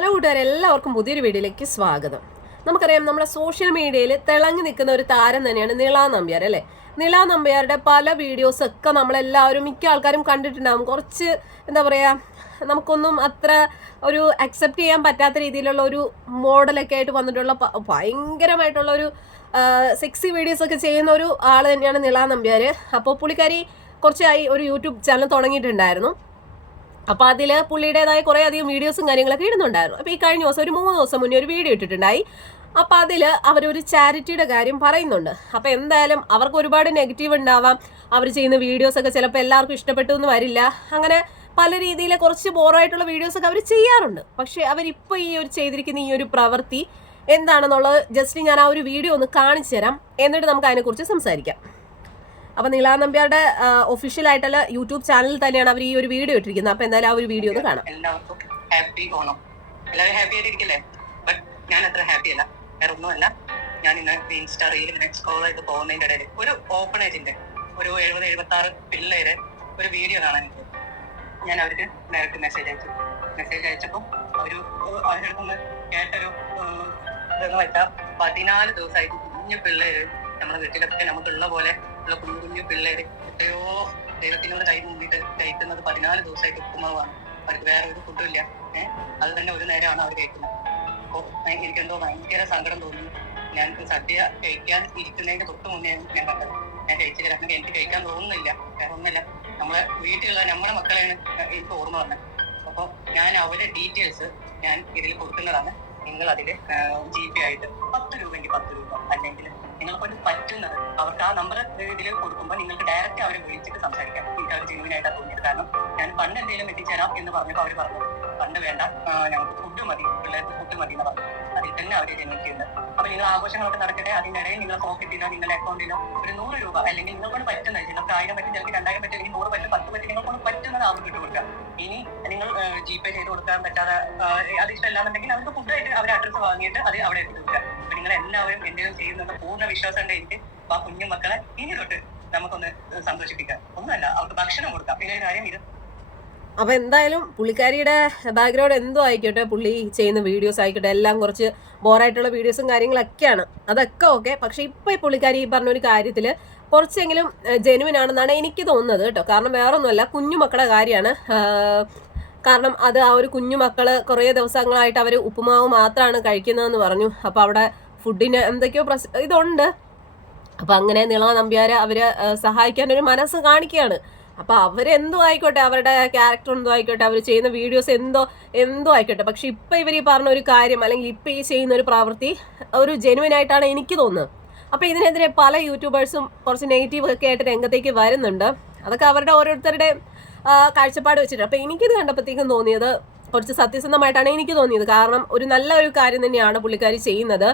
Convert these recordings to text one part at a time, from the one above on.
Hello കൂട്ടുകാരെ എല്ലാവർക്കും പുതിയൊരു വീഡിയോയിലേക്ക് സ്വാഗതം. നമുക്കറിയാം നമ്മുടെ സോഷ്യൽ മീഡിയയിൽ തിളങ്ങി നിൽക്കുന്ന ഒരു താരം തന്നെയാണ് നിള നമ്പ്യാർ അല്ലേ? നിള നമ്പ്യാരുടെ പല വീഡിയോസ് ഒക്കെ നമ്മളെല്ലാവരും മിക്ക ആൾക്കാരും കണ്ടിട്ടുണ്ടാകും കുറച്ച് എന്താ പറയുക നമുക്കൊന്നും അത്ര ഒരു അക്സെപ്റ്റ് ചെയ്യാൻ പറ്റാത്ത രീതിയിലുള്ള ഒരു മോഡലൊക്കെ ആയിട്ട് വന്നിട്ടുള്ള ഭയങ്കരമായിട്ടുള്ള ഒരു സെക്സി വീഡിയോസ് ഒക്കെ ചെയ്യുന്ന ഒരു ആൾ തന്നെയാണ് നിള നമ്പ്യാർ. അപ്പോൾ പുള്ളിക്കാരി കുറച്ചായി ഒരു യൂട്യൂബ് ചാനൽ തുടങ്ങിയിട്ടുണ്ടായിരുന്നു. അപ്പോൾ അതിൽ പുള്ളിയുടേതായ കുറേ അധികം വീഡിയോസും കാര്യങ്ങളൊക്കെ ഇടുന്നുണ്ടായിരുന്നു. അപ്പോൾ ഈ കഴിഞ്ഞ ദിവസം ഒരു മൂന്ന് ദിവസം മുന്നേ ഒരു വീഡിയോ ഇട്ടിട്ടുണ്ടായി. അപ്പൊ അതിൽ അവരൊരു ചാരിറ്റിയുടെ കാര്യം പറയുന്നുണ്ട്. അപ്പൊ എന്തായാലും അവർക്ക് ഒരുപാട് നെഗറ്റീവ് ഉണ്ടാവാം. അവർ ചെയ്യുന്ന വീഡിയോസ് ഒക്കെ ചിലപ്പോൾ എല്ലാവർക്കും ഇഷ്ടപ്പെട്ടു എന്ന് വരില്ല. അങ്ങനെ പല രീതിയിലെ കുറച്ച് ബോറായിട്ടുള്ള വീഡിയോസ് ഒക്കെ അവർ ചെയ്യാറുണ്ട്. പക്ഷേ അവരിപ്പോൾ ഈ ഒരു ചെയ്തിരിക്കുന്ന ഈ ഒരു പ്രവൃത്തി എന്താണെന്നുള്ളത് ജസ്റ്റ് ഞാൻ ആ ഒരു വീഡിയോ ഒന്ന് കാണിച്ചു തരാം. എന്നിട്ട് നമുക്ക് അതിനെക്കുറിച്ച് സംസാരിക്കാം. അപ്പൊ നീലാ നമ്പ്യാരുടെ ഒഫീഷ്യൽ ആയിട്ടുള്ള യൂട്യൂബ് ചാനലിൽ തന്നെയാണ് അവർ ഈ ഒരു വീഡിയോ ഇട്ടിരിക്കുന്നത്. അപ്പൊ എന്തായാലും ആ ഒരു വീഡിയോ ഒന്ന് കാണാം. പതിനാല് ദിവസമായിട്ട് കുഞ്ഞു പിള്ളേര് നമ്മുടെ വീട്ടിലൊക്കെ നമുക്കുള്ള പോലെ ഉള്ള കുഞ്ഞു കുഞ്ഞു പിള്ളേര് എത്രയോ ദൈവത്തിനോട് കൈ മുന്നിട്ട് കഴിക്കുന്നത് പതിനാല് ദിവസമായിട്ട് ഉപ്പുമാവാണ്. അവർക്ക് വേറെ ഒരു ഫുഡും ഇല്ല. ഏഹ് അത് തന്നെ ഒരു നേരമാണ് അവർ കഴിക്കുന്നത്. അപ്പോൾ എനിക്കെന്തോ ഭയങ്കര സങ്കടം തോന്നി ഞാൻ സദ്യ കഴിക്കാൻ ഇരിക്കുന്നതിന്റെ തൊട്ട് മുന്നേ ഞാൻ കണ്ടത്. ഞാൻ കഴിച്ചില്ല കാരണം എനിക്ക് കഴിക്കാൻ തോന്നുന്നില്ല. വേറെ ഒന്നുമില്ല. നമ്മളെ വീട്ടിലുള്ള നമ്മുടെ മക്കളെയാണ് എനിക്ക് ഓർമ്മ വന്നത്. അപ്പോൾ ഞാൻ അവരുടെ ഡീറ്റെയിൽസ് ഞാൻ ഇതിൽ കൊടുക്കുന്നതാണ്. നിങ്ങൾ അതിൽ ജി പേ ആയിട്ട് പത്ത് രൂപയെങ്കിൽ പത്ത് രൂപ. അല്ലെങ്കിൽ നിങ്ങളെ കൊണ്ട് പറ്റുന്നത് അവർക്ക് ആ നമ്പർ ഇതിൽ കൊടുക്കുമ്പോൾ നിങ്ങൾക്ക് ഡയറക്റ്റ് അവരെ വിളിച്ചിട്ട് സംസാരിക്കാം. എനിക്ക് അവർ ജീവനായിട്ടാണ് തോന്നിയത് കാരണം ഞാൻ പണ്ട് എന്തെങ്കിലും എത്തിച്ചേരാം എന്ന് പറഞ്ഞപ്പോൾ അവർ പറഞ്ഞു. ഫണ്ട് വേണ്ട. ഞങ്ങൾക്ക് ഫുഡ് മതി. പിള്ളേർക്ക് ഫുഡ് മതി എന്ന് പറഞ്ഞു. അതിൽ തന്നെ അവർ ജനിക്കുന്നത് അപ്പൊ നിങ്ങൾ ആഘോഷങ്ങളൊക്കെ നടക്കട്ടെ. അതിനിടയിൽ നിങ്ങളുടെ പോക്കറ്റിലോ നിങ്ങളുടെ അക്കൗണ്ടിലോ ഒരു നൂറ് രൂപ അല്ലെങ്കിൽ നിങ്ങളെ കൊണ്ട് പറ്റുന്നത് നിങ്ങൾക്ക് ആയിരം പറ്റും ചിലപ്പോൾ രണ്ടായിരം പറ്റും അല്ലെങ്കിൽ നൂറ് പറ്റും പത്ത് പറ്റും നിങ്ങളെ കൊണ്ട് പറ്റുന്നത് അവർക്ക് ഇട്ട് കൊടുക്കുക. ഇനി നിങ്ങൾ ജി പേ ചെയ്ത് കൊടുക്കാൻ പറ്റാതെ അത് ഇഷ്ടമല്ലാന്നുണ്ടെങ്കിൽ അവർക്ക് ഫുഡ് ആയിട്ട് അവർ അഡ്രസ്സ് വാങ്ങിയിട്ട് അത് അവിടെ എത്തി കൊടുക്കുക. അപ്പൊ നിങ്ങൾ എല്ലാവരും എന്തെങ്കിലും ചെയ്യുന്നുണ്ട്. പൂർണ വിശ്വാസം ഉണ്ട് എനിക്ക്. ആ കുഞ്ഞു മക്കളെ ഇനി തൊട്ട് നമുക്കൊന്ന് സന്തോഷിപ്പിക്കാം. ഒന്നുമല്ല അവർക്ക് ഭക്ഷണം കൊടുക്കാം. പിന്നെ കാര്യം ഇത് അപ്പൊ എന്തായാലും പുള്ളിക്കാരിയുടെ ബാക്ക്ഗ്രൗണ്ട് എന്തോ ആയിക്കോട്ടെ പുള്ളി ചെയ്യുന്ന വീഡിയോസ് ആയിക്കോട്ടെ എല്ലാം കുറച്ച് ബോറായിട്ടുള്ള വീഡിയോസും കാര്യങ്ങളൊക്കെയാണ്. അതൊക്കെ ഓക്കെ പക്ഷെ ഇപ്പൊ ഈ പുള്ളിക്കാരി ഈ പറഞ്ഞ ഒരു കാര്യത്തിൽ കുറച്ചെങ്കിലും ജെനുവിൻ ആണെന്നാണ് എനിക്ക് തോന്നുന്നത് കേട്ടോ. കാരണം വേറൊന്നുമല്ല കുഞ്ഞുമക്കളുടെ കാര്യമാണ്. കാരണം അത് ആ ഒരു കുഞ്ഞുമക്കൾ കുറേ ദിവസങ്ങളായിട്ട് അവർ ഉപ്പുമാവ് മാത്രമാണ് കഴിക്കുന്നതെന്ന് പറഞ്ഞു. അപ്പോൾ അവിടെ ഫുഡിന് എന്തൊക്കെയോ പ്രശ് ഇതുണ്ട്. അപ്പം അങ്ങനെ നിള നമ്പ്യാരെ അവരെ സഹായിക്കാൻ ഒരു മനസ്സ് കാണിക്കുകയാണ്. അപ്പം അവരെന്തോ ആയിക്കോട്ടെ അവരുടെ ക്യാരക്ടർ എന്തോ ആയിക്കോട്ടെ അവർ ചെയ്യുന്ന വീഡിയോസ് എന്തോ എന്തോ ആയിക്കോട്ടെ. പക്ഷെ ഇപ്പം ഇവർ ഈ പറഞ്ഞ ഒരു കാര്യം അല്ലെങ്കിൽ ഇപ്പം ഈ ചെയ്യുന്ന ഒരു പ്രവൃത്തി ഒരു ജെനുവിൻ ആയിട്ടാണ് എനിക്ക് തോന്നുന്നത്. അപ്പോൾ ഇതിനെതിരെ പല യൂട്യൂബേഴ്സും കുറച്ച് നെഗറ്റീവ് ഒക്കെ ആയിട്ട് രംഗത്തേക്ക് വരുന്നുണ്ട്. അതൊക്കെ അവരുടെ ഓരോരുത്തരുടെ കാഴ്ചപ്പാട് വെച്ചിട്ട്. അപ്പൊ എനിക്കിത് കണ്ടപ്പോഴത്തേക്കും തോന്നിയത് കുറച്ച് സത്യസന്ധമായിട്ടാണ് എനിക്ക് തോന്നിയത്. കാരണം ഒരു നല്ല ഒരു കാര്യം തന്നെയാണ് പുള്ളിക്കാരി ചെയ്യുന്നത്.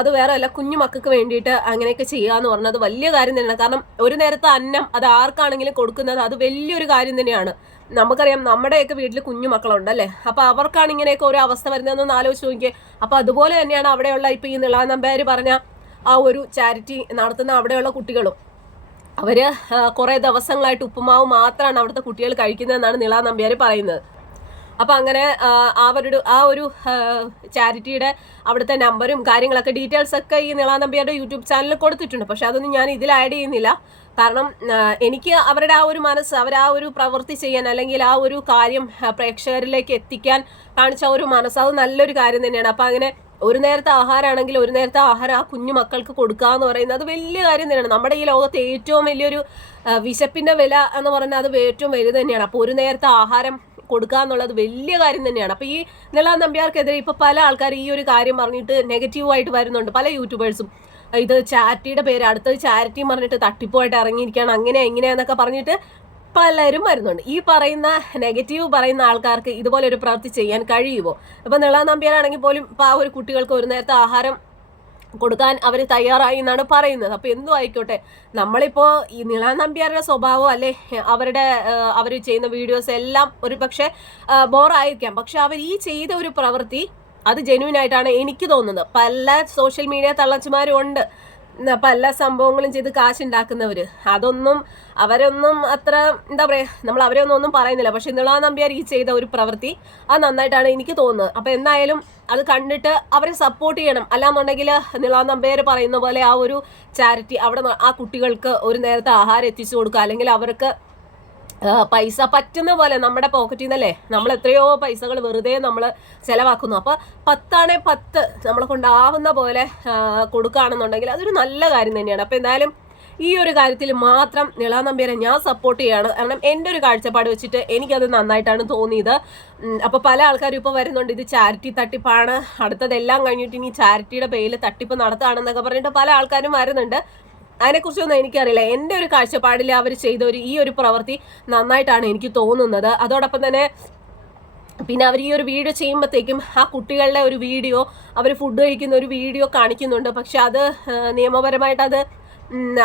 അത് വേറെ അല്ല കുഞ്ഞു മക്കൾക്ക് വേണ്ടിയിട്ട് അങ്ങനെയൊക്കെ ചെയ്യുക എന്ന് പറഞ്ഞത് വലിയ കാര്യം തന്നെയാണ്. കാരണം ഒരു നേരത്തെ അന്നം അത് ആർക്കാണെങ്കിലും കൊടുക്കുന്നത് അത് വലിയൊരു കാര്യം തന്നെയാണ്. നമുക്കറിയാം നമ്മുടെയൊക്കെ വീട്ടിൽ കുഞ്ഞു മക്കളുണ്ട് അല്ലേ? അപ്പൊ അവർക്കാണ് ഇങ്ങനെയൊക്കെ ഒരു അവസ്ഥ വരുന്നതെന്ന് ആലോചിച്ച് നോക്കിയേ. അപ്പൊ അതുപോലെ തന്നെയാണ് അവിടെയുള്ള ഇപ്പൊ ഈ നിള നമ്പ്യാര് പറഞ്ഞ ആ ഒരു ചാരിറ്റി നടത്തുന്ന അവിടെയുള്ള കുട്ടികളും. അവർ കുറേ ദിവസങ്ങളായിട്ട് ഉപ്പുമാവ് മാത്രമാണ് അവിടുത്തെ കുട്ടികൾ കഴിക്കുന്നതെന്നാണ് നിള നമ്പ്യാർ പറയുന്നത്. അപ്പൊ അങ്ങനെ അവരുടെ ആ ഒരു ചാരിറ്റിയുടെ അവിടുത്തെ നമ്പറും കാര്യങ്ങളൊക്കെ ഡീറ്റെയിൽസ് ഒക്കെ ഈ നിളാ നമ്പ്യാരുടെ യൂട്യൂബ് ചാനലിൽ കൊടുത്തിട്ടുണ്ട്. പക്ഷെ അതൊന്നും ഞാൻ ഇതിൽ ആഡ് ചെയ്യുന്നില്ല. കാരണം എനിക്ക് അവരുടെ ആ ഒരു മനസ്സ് അവർ ആ ഒരു പ്രവൃത്തി ചെയ്യാൻ അല്ലെങ്കിൽ ആ ഒരു കാര്യം പ്രേക്ഷകരിലേക്ക് എത്തിക്കാൻ കാണിച്ച ഒരു മനസ്സ് അത് നല്ലൊരു കാര്യം തന്നെയാണ്. അപ്പൊ അങ്ങനെ ഒരു നേരത്തെ ആഹാരമാണെങ്കിൽ ഒരു നേരത്തെ ആഹാരം ആ കുഞ്ഞു മക്കൾക്ക് കൊടുക്കുക എന്ന് പറയുന്നത് വലിയ കാര്യം തന്നെയാണ്. നമ്മുടെ ഈ ലോകത്തെ ഏറ്റവും വലിയൊരു വിശപ്പിന്റെ വില എന്ന് പറഞ്ഞാൽ അത് ഏറ്റവും വലുത് തന്നെയാണ്. അപ്പോൾ ഒരു നേരത്തെ ആഹാരം കൊടുക്കുക എന്നുള്ളത് വലിയ കാര്യം തന്നെയാണ്. അപ്പോൾ ഈ നില നമ്പ്യാർക്കെതിരെ ഇപ്പോൾ പല ആൾക്കാർ ഈ ഒരു കാര്യം പറഞ്ഞിട്ട് നെഗറ്റീവായിട്ട് വരുന്നുണ്ട്. പല യൂട്യൂബേഴ്സും. ഇത് ചാരിറ്റിയുടെ പേര് അടുത്തത് ചാരിറ്റി പറഞ്ഞിട്ട് തട്ടിപ്പുമായിട്ട് ഇറങ്ങിയിരിക്കുകയാണ്. അങ്ങനെ എങ്ങനെയാന്നൊക്കെ പറഞ്ഞിട്ട് പലരും വരുന്നുണ്ട്. ഈ പറയുന്ന നെഗറ്റീവ് പറയുന്ന ആൾക്കാർക്ക് ഇതുപോലെ ഒരു പ്രവൃത്തി ചെയ്യാൻ കഴിയുമോ? ഇപ്പം നിള നമ്പ്യാരാണെങ്കിൽ പോലും ഇപ്പൊ ആ ഒരു കുട്ടികൾക്ക് ഒരു നേരത്തെ ആഹാരം കൊടുക്കാൻ അവർ തയ്യാറായി എന്നാണ് പറയുന്നത്. അപ്പോൾ എന്തും ആയിക്കോട്ടെ. നമ്മളിപ്പോൾ ഈ നിള നമ്പ്യാരുടെ സ്വഭാവം അല്ലെ അവരുടെ അവർ ചെയ്യുന്ന വീഡിയോസ് എല്ലാം ഒരു പക്ഷേ ബോറായിരിക്കാം. പക്ഷെ അവർ ഈ ചെയ്ത ഒരു പ്രവൃത്തി അത് ജെന്യൂൻ ആയിട്ടാണ് എനിക്ക് തോന്നുന്നത്. പല സോഷ്യൽ മീഡിയ തള്ളച്ചുമാരും ഉണ്ട്. പല സംഭവങ്ങളും ചെയ്ത് കാശുണ്ടാക്കുന്നവര്. അതൊന്നും അവരൊന്നും അത്ര എന്താ പറയാ നമ്മൾ അവരെ ഒന്നും പറയുന്നില്ല. പക്ഷെ നിളാ നമ്പ്യാർ ഈ ചെയ്ത ഒരു പ്രവൃത്തി അത് നന്നായിട്ടാണ് എനിക്ക് തോന്നുന്നത്. അപ്പൊ എന്തായാലും അത് കണ്ടിട്ട് അവരെ സപ്പോർട്ട് ചെയ്യണം. അല്ലാന്നുണ്ടെങ്കിൽ നിളാ നമ്പ്യാർ പറയുന്ന പോലെ ആ ഒരു ചാരിറ്റി അവിടെ ആ കുട്ടികൾക്ക് ഒരു നേരത്തെ ആഹാരം എത്തിച്ചു കൊടുക്കുക. അല്ലെങ്കിൽ അവർക്ക് പൈസ പറ്റുന്ന പോലെ നമ്മുടെ പോക്കറ്റിൽ നിന്നല്ലേ നമ്മൾ എത്രയോ പൈസകൾ വെറുതെ നമ്മൾ ചിലവാക്കുന്നു. അപ്പോൾ പത്താണെ പത്ത് നമ്മളെ കൊണ്ടാവുന്ന പോലെ കൊടുക്കുകയാണെന്നുണ്ടെങ്കിൽ അതൊരു നല്ല കാര്യം തന്നെയാണ്. അപ്പോൾ എന്തായാലും ഈ ഒരു കാര്യത്തിൽ മാത്രം നിള നമ്പ്യാരെ ഞാൻ സപ്പോർട്ട് ചെയ്യാണ്. കാരണം എന്റെ ഒരു കാഴ്ചപ്പാട് വെച്ചിട്ട് എനിക്കത് നന്നായിട്ടാണ് തോന്നിയത്. അപ്പോൾ പല ആൾക്കാരും ഇപ്പോൾ വരുന്നുണ്ട്. ഇത് ചാരിറ്റി തട്ടിപ്പാണ്. അടുത്തതെല്ലാം കഴിഞ്ഞിട്ട് ഇനി ചാരിറ്റിയുടെ പേരിൽ തട്ടിപ്പ് നടത്തുകയാണെന്നൊക്കെ പറഞ്ഞിട്ട് പല ആൾക്കാരും വരുന്നുണ്ട്. അതിനെക്കുറിച്ചൊന്നും എനിക്കറിയില്ല. എന്റെ ഒരു കാഴ്ചപ്പാടിൽ അവർ ചെയ്ത ഒരു ഈ ഒരു പ്രവൃത്തി നന്നായിട്ടാണ് എനിക്ക് തോന്നുന്നത്. അതോടൊപ്പം തന്നെ പിന്നെ അവർ ഈ ഒരു വീഡിയോ ചെയ്യുമ്പോഴത്തേക്കും ആ കുട്ടികളുടെ ഒരു വീഡിയോ അവർ ഫുഡ് കഴിക്കുന്ന ഒരു വീഡിയോ കാണിക്കുന്നുണ്ട്. പക്ഷെ അത് നിയമപരമായിട്ട് അത്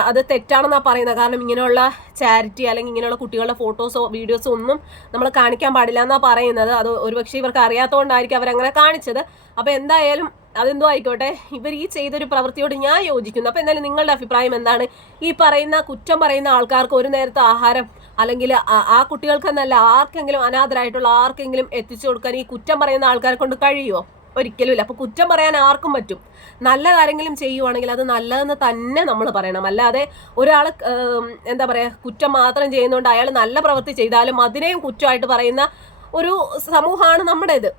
അത് തെറ്റാണെന്നാണ് പറയുന്നത്. കാരണം ഇങ്ങനെയുള്ള ചാരിറ്റി അല്ലെങ്കിൽ ഇങ്ങനെയുള്ള കുട്ടികളുടെ ഫോട്ടോസോ വീഡിയോസോ ഒന്നും നമ്മൾ കാണിക്കാൻ പാടില്ല എന്നാണ് പറയുന്നത്. അത് ഒരുപക്ഷെ ഇവർക്ക് അറിയാത്തതുകൊണ്ടായിരിക്കും അവരങ്ങനെ കാണിച്ചത്. അപ്പോൾ എന്തായാലും അതെന്തോ ആയിക്കോട്ടെ. ഇവർ ഈ ചെയ്തൊരു പ്രവൃത്തിയോട് ഞാൻ യോജിക്കുന്നു. അപ്പോൾ എന്തായാലും നിങ്ങളുടെ അഭിപ്രായം എന്താണ്? ഈ പറയുന്ന കുറ്റം പറയുന്ന ആൾക്കാർക്ക് ഒരു നേരത്തെ ആഹാരം അല്ലെങ്കിൽ ആ- കുട്ടികൾക്കെന്നല്ല ആർക്കെങ്കിലും അനാഥരായിട്ടുള്ള ആർക്കെങ്കിലും എത്തിച്ചു കൊടുക്കാൻ ഈ കുറ്റം പറയുന്ന ആൾക്കാരെ കൊണ്ട് കഴിയുമോ ഒരിക്കലും അപ്പോൾ അപ്പൊ കുറ്റം പറയാൻ ആർക്കും പറ്റും. നല്ല കാര്യങ്ങളും ചെയ്യുവാണെങ്കിൽ അത് നല്ലതെന്ന് തന്നെ നമ്മൾ പറയണം. അല്ലാതെ ഒരാൾ എന്താ പറയുക കുറ്റം മാത്രം ചെയ്യുന്നതുകൊണ്ട് അയാൾ നല്ല പ്രവൃത്തി ചെയ്താലും അതിനെയും കുറ്റമായിട്ട് പറയുന്ന ഒരു സമൂഹമാണ് നമ്മുടേത്.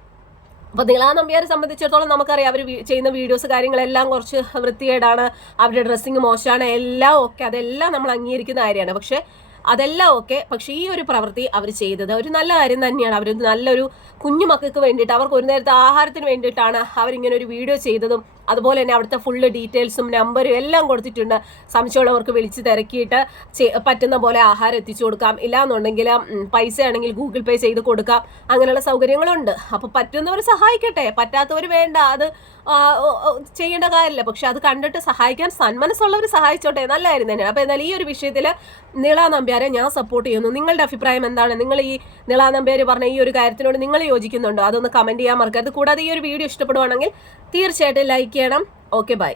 അപ്പൊ നീളാ നമ്പ്യാരെ സംബന്ധിച്ചിടത്തോളം നമുക്കറിയാം അവർ ചെയ്യുന്ന വീഡിയോസ് കാര്യങ്ങളെല്ലാം കുറച്ച് വൃത്തികേടാണ്. അവരുടെ ഡ്രസ്സിങ് മോശമാണ്. എല്ലാം ഓക്കെ. അതെല്ലാം നമ്മൾ അംഗീകരിക്കുന്ന കാര്യമാണ്. പക്ഷെ അതെല്ലാം ഓക്കെ. പക്ഷെ ഈ ഒരു പ്രവൃത്തി അവർ ചെയ്തത് ഒരു നല്ല കാര്യം തന്നെയാണ്. അവർ നല്ലൊരു കുഞ്ഞു മക്കൾക്ക് വേണ്ടിയിട്ട് അവർക്ക് ഒരു നേരത്തെ ആഹാരത്തിന് വേണ്ടിയിട്ടാണ് അവരിങ്ങനെ ഒരു വീഡിയോ ചെയ്തതും അതുപോലെ തന്നെ അവിടുത്തെ ഫുള്ള് ഡീറ്റെയിൽസും നമ്പറും എല്ലാം കൊടുത്തിട്ടുണ്ട്. സംശയമുള്ളവർക്ക് വിളിച്ച് തിരക്കിയിട്ട് പറ്റുന്ന പോലെ ആഹാരം എത്തിച്ചു കൊടുക്കാം. ഇല്ലാന്നുണ്ടെങ്കിൽ പൈസ ആണെങ്കിൽ ഗൂഗിൾ പേ ചെയ്ത് കൊടുക്കാം. അങ്ങനെയുള്ള സൗകര്യങ്ങളുണ്ട്. അപ്പോൾ പറ്റുന്നവർ സഹായിക്കട്ടെ. പറ്റാത്തവർ വേണ്ട. അത് ചെയ്യേണ്ട കാര്യമില്ല. പക്ഷെ അത് കണ്ടിട്ട് സഹായിക്കാൻ സന്മനസ്സുള്ളവർ സഹായിച്ചോട്ടെ. നല്ല തന്നെ അപ്പോൾ എന്നാൽ ഈ ഒരു വിഷയത്തിൽ നിള നമ്പ്യാരെ ഞാൻ സപ്പോർട്ട് ചെയ്യുന്നു. നിങ്ങളുടെ അഭിപ്രായം എന്താണ്? നിങ്ങൾ ഈ നിള നമ്പ്യാർ പറഞ്ഞ ഈ ഒരു കാര്യത്തിനോട് നിങ്ങൾ യോജിക്കുന്നുണ്ടോ? അതൊന്ന് കമന്റ് ചെയ്യാൻ മറക്കരുത്. കൂടാതെ ഈ ഒരു വീഡിയോ ഇഷ്ടപ്പെടുവാണെങ്കിൽ തീർച്ചയായിട്ടും ലൈക്ക് ചെയ്യണം. Okay bye